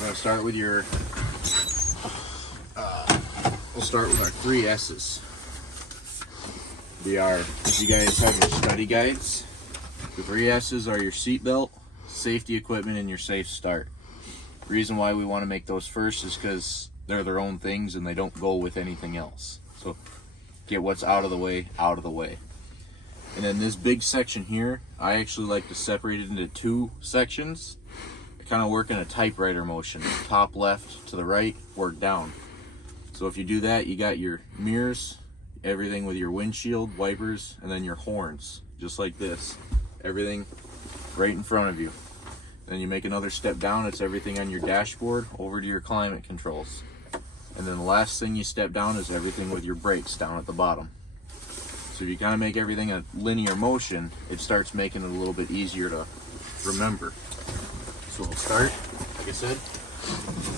I'm going to start with your, we'll start with our 3 S's. If you guys have your study guides, the 3 S's are your seatbelt, safety equipment, and your safe start. The reason why we want to make those first is because they're their own things and they don't go with anything else. So get what's out of the way, out of the way. And then this big section here, I actually like to separate it into 2 sections. I kind of work in a typewriter motion, top left to the right, work down. So if you do that, you got your mirrors, everything with your windshield, wipers, and then your horns, just like this. Everything right in front of you. Then you make another step down, it's everything on your dashboard over to your climate controls. And then the last thing you step down is everything with your brakes down at the bottom. So if you kind of make everything a linear motion, it starts making it a little bit easier to remember. So we'll start, like I said,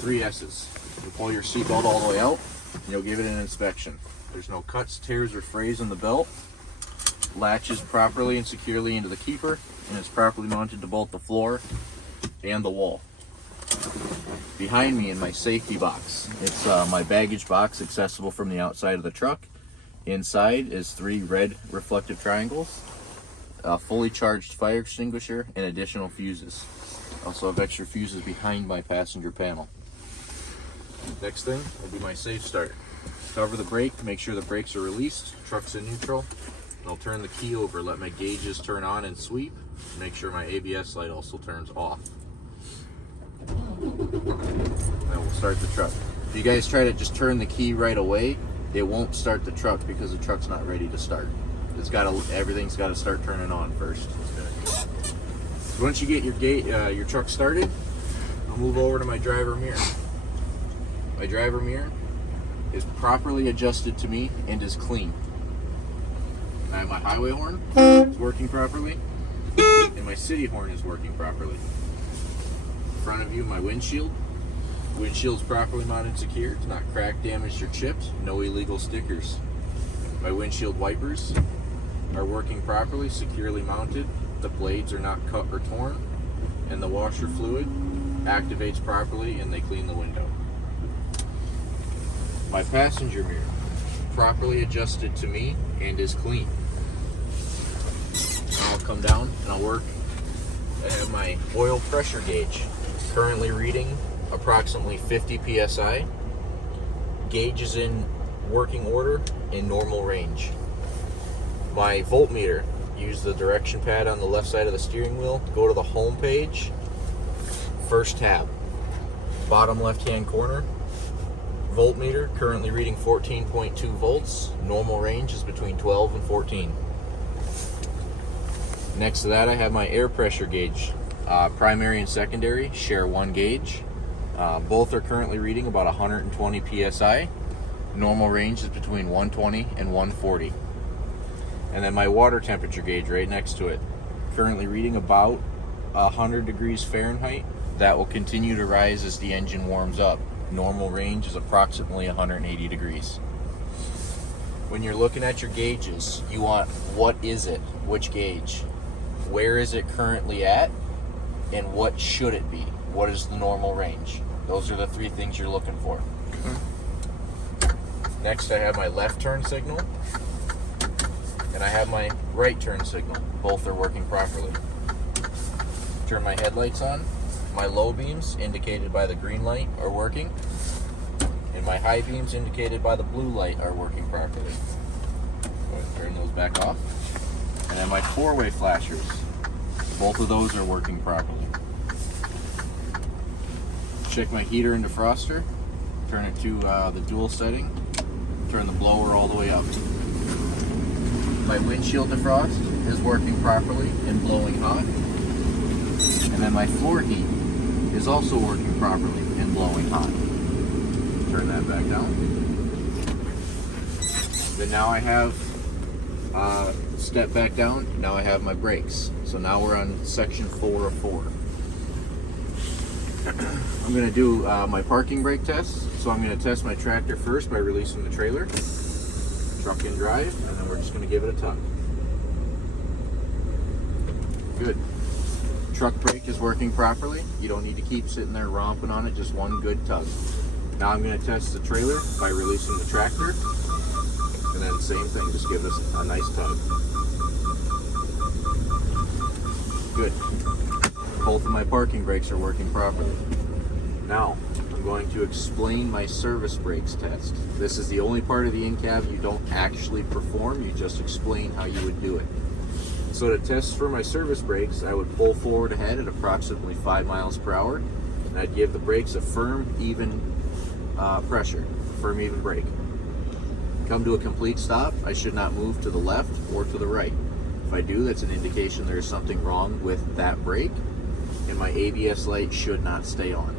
3 S's. You pull your seatbelt all the way out, and you'll give it an inspection. There's no cuts, tears, or frays in the belt. Latches properly and securely into the keeper, and it's properly mounted to both the floor and the wall. Behind me in my safety box, it's my baggage box accessible from the outside of the truck. Inside is 3 red reflective triangles, a fully charged fire extinguisher, and additional fuses. I also have extra fuses behind my passenger panel. Next thing will be my safe start. Cover the brake, make sure the brakes are released, truck's in neutral. I'll turn the key over, let my gauges turn on and sweep. Make sure my ABS light also turns off. Then we'll start the truck. If you guys try to just turn the key right away, it won't start the truck because the truck's not ready to start. Everything's got to start turning on first. So once you get your truck started, I'll move over to my driver mirror. My driver mirror is properly adjusted to me and is clean. I have my highway horn, it's working properly, and my city horn is working properly. In front of you, my windshield. Windshield's properly mounted and secured, it's not cracked, damaged, or chipped, no illegal stickers. My windshield wipers are working properly, securely mounted, the blades are not cut or torn, and the washer fluid activates properly and they clean the window. My passenger mirror, properly adjusted to me and is clean. Now I'll come down and I'll work. I have my oil pressure gauge, currently reading approximately 50 psi. Gauge is in working order in normal range. My voltmeter, use the direction pad on the left side of the steering wheel, go to the home page, first tab, bottom left hand corner. Voltmeter currently reading 14.2 volts. Normal range is between 12 and 14. Next to that, I have my air pressure gauge. Primary and secondary share 1 gauge. Both are currently reading about 120 psi. Normal range is between 120 and 140. And then my water temperature gauge right next to it, currently reading about 100 degrees Fahrenheit. That will continue to rise as the engine warms up. Normal range is approximately 180 degrees. When you're looking at your gauges, you want what is it, which gauge, where is it currently at, and what should it be? What is the normal range? Those are the 3 things you're looking for. Okay. Next, I have my left turn signal, and I have my right turn signal. Both are working properly. Turn my headlights on. My low beams, indicated by the green light, are working, and my high beams, indicated by the blue light, are working properly. Go ahead and turn those back off. And then my 4-way flashers, both of those are working properly. Check my heater and defroster, turn it to the dual setting, turn the blower all the way up. My windshield defrost is working properly and blowing hot. And then my floor heat is also working properly and blowing hot. Turn that back down. Then now I have, step back down, now I have my brakes. So now we're on section 4 of 4. I'm going to do my parking brake test. So I'm going to test my tractor first by releasing the trailer. Truck in drive, and then we're just going to give it a tug. Good. truck brake is working properly. You don't need to keep sitting there romping on it, just one good tug. Now I'm going to test the trailer by releasing the tractor, and then same thing, just give us a nice tug. Good. Both of my parking brakes are working properly. Now, I'm going to explain my service brakes test. This is the only part of the in-cab you don't actually perform, you just explain how you would do it. So to test for my service brakes, I would pull forward ahead at approximately 5 miles per hour, and I'd give the brakes a firm, even pressure, firm, even brake. Come to a complete stop, I should not move to the left or to the right. If I do, that's an indication there is something wrong with that brake, and my ABS light should not stay on.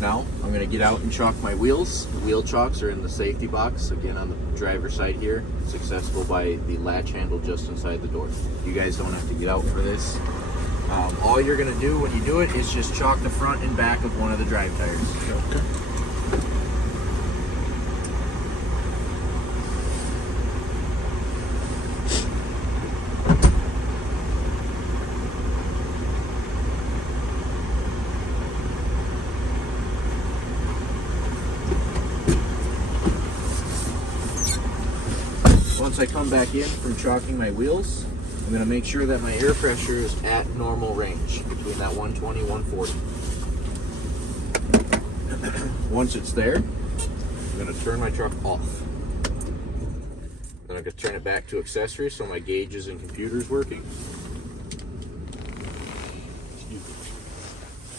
Now, I'm going to get out and chalk my wheels. The wheel chocks are in the safety box, again on the driver's side here. It's accessible by the latch handle just inside the door. You guys don't have to get out for this. All you're going to do when you do it is just chalk the front and back of one of the drive tires. Okay. Once I come back in from chalking my wheels, I'm going to make sure that my air pressure is at normal range, between that 120 and 140. Once it's there, I'm going to turn my truck off. Then I'm going to turn it back to accessories so my gauges and computer's working.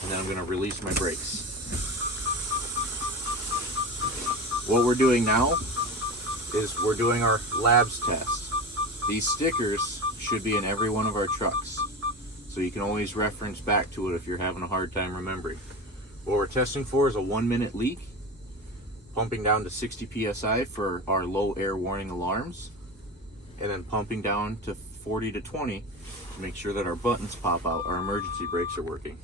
And then I'm going to release my brakes. What we're doing now is we're doing our labs test. These stickers should be in every one of our trucks, so you can always reference back to it if you're having a hard time remembering. What we're testing for is a 1-minute leak, pumping down to 60 psi for our low air warning alarms, and then pumping down to 40 to 20 to make sure that our buttons pop out, our emergency brakes are working.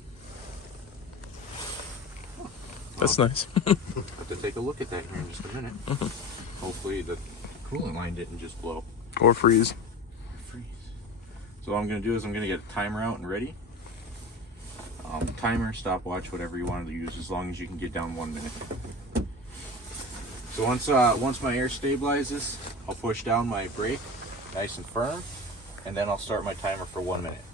That's nice. Have to take a look at that here in just a minute. Hopefully the coolant line didn't just blow. Or freeze. So what I'm going to do is I'm going to get a timer out and ready. Timer, stopwatch, whatever you want to use, as long as you can get down 1 minute. So once my air stabilizes, I'll push down my brake nice and firm, and then I'll start my timer for 1 minute.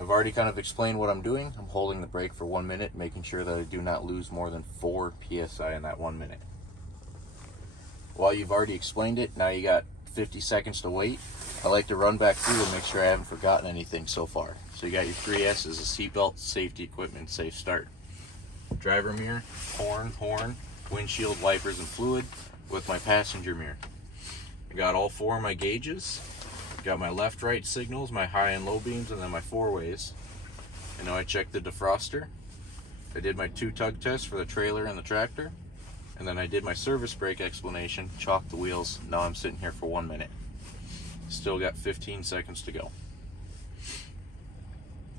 I've already kind of explained what I'm doing. I'm holding the brake for 1 minute, making sure that I do not lose more than 4 psi in that 1 minute. While you've already explained it, now you got 50 seconds to wait. I like to run back through and make sure I haven't forgotten anything so far. So you got your 3 S's: a seatbelt, safety equipment, safe start. Driver mirror, horn, windshield, wipers, and fluid with my passenger mirror. I got all 4 of my gauges. Got my left, right signals, my high and low beams, and then my 4-ways. And now I checked the defroster. I did my 2 tug tests for the trailer and the tractor. And then I did my service brake explanation, chalked the wheels. Now I'm sitting here for 1 minute. Still got 15 seconds to go.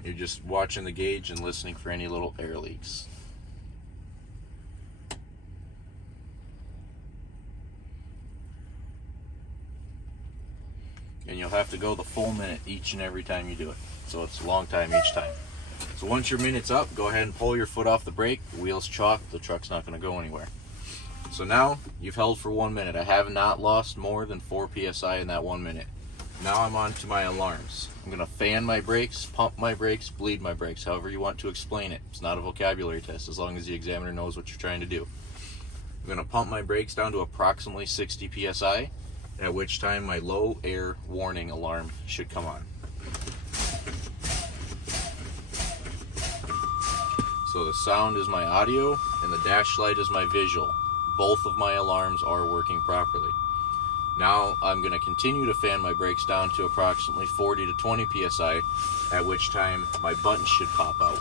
You're just watching the gauge and listening for any little air leaks. And you'll have to go the full minute each and every time you do it. So it's a long time each time. So once your minute's up, go ahead and pull your foot off the brake. The wheel's chalked, the truck's not going to go anywhere. So now you've held for 1 minute. I have not lost more than 4 psi in that 1 minute. Now I'm on to my alarms. I'm going to fan my brakes, pump my brakes, bleed my brakes, however you want to explain it. It's not a vocabulary test, as long as the examiner knows what you're trying to do. I'm going to pump my brakes down to approximately 60 psi, at which time my low air warning alarm should come on. So the sound is my audio and the dash light is my visual. Both of my alarms are working properly. Now I'm going to continue to fan my brakes down to approximately 40 to 20 psi, at which time my buttons should pop out.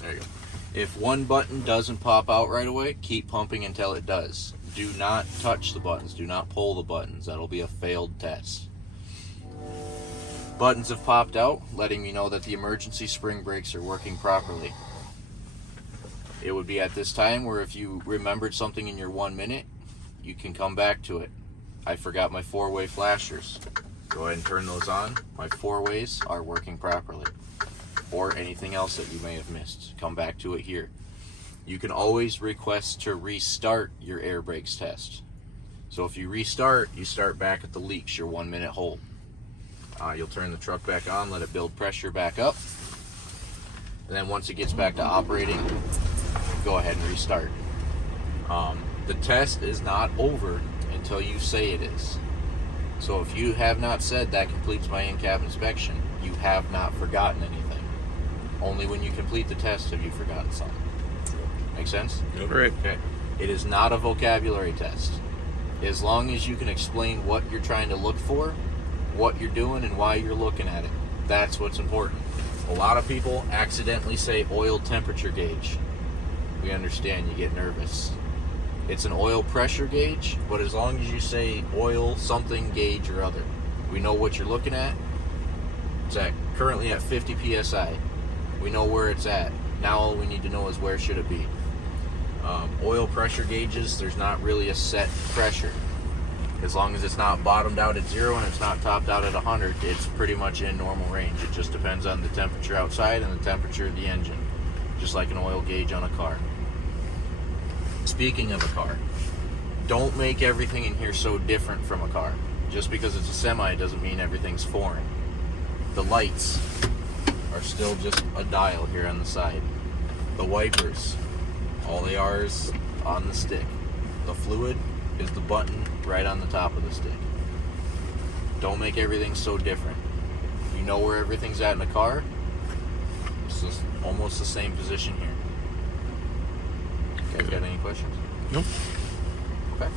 There you go. If one button doesn't pop out right away, keep pumping until it does. Do not touch the buttons. Do not pull the buttons. That'll be a failed test. Buttons have popped out, letting me know that the emergency spring brakes are working properly. It would be at this time where if you remembered something in your 1 minute, you can come back to it. I forgot my 4-way flashers. Go ahead and turn those on. My 4-ways are working properly. Or anything else that you may have missed. Come back to it here. You can always request to restart your air brakes test. So if you restart, you start back at the leaks, your 1 minute hold. You'll turn the truck back on, let it build pressure back up. And then once it gets back to operating, go ahead and restart. The test is not over until you say it is. So if you have not said that completes my in-cab inspection, you have not forgotten anything. Only when you complete the test have you forgotten something. Make sense? Right. Okay. It is not a vocabulary test. As long as you can explain what you're trying to look for, what you're doing, and why you're looking at it, that's what's important. A lot of people accidentally say oil temperature gauge. We understand you get nervous. It's an oil pressure gauge, but as long as you say oil something gauge or other, we know what you're looking at. It's currently at 50 psi. We know where it's at. Now all we need to know is where should it be. Oil pressure gauges, there's not really a set pressure. As long as it's not bottomed out at 0 and it's not topped out at 100, it's pretty much in normal range. It just depends on the temperature outside and the temperature of the engine, just like an oil gauge on a car. Speaking of a car, don't make everything in here so different from a car. Just because it's a semi doesn't mean everything's foreign. The lights are still just a dial here on the side. The wipers, all they are is on the stick. The fluid is the button right on the top of the stick. Don't make everything so different. You know where everything's at in the car. It's just almost the same position here. You guys got any questions? Nope. Okay.